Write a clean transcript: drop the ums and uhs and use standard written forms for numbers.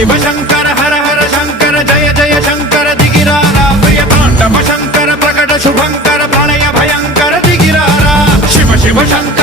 शिव शंकर हर हर शंकर जय जय शंकर दिगिरारा प्रिय तांडव शंकर प्रकट शुभंकर प्रलय भयंकर दिगिरारा शिव शिव शंकर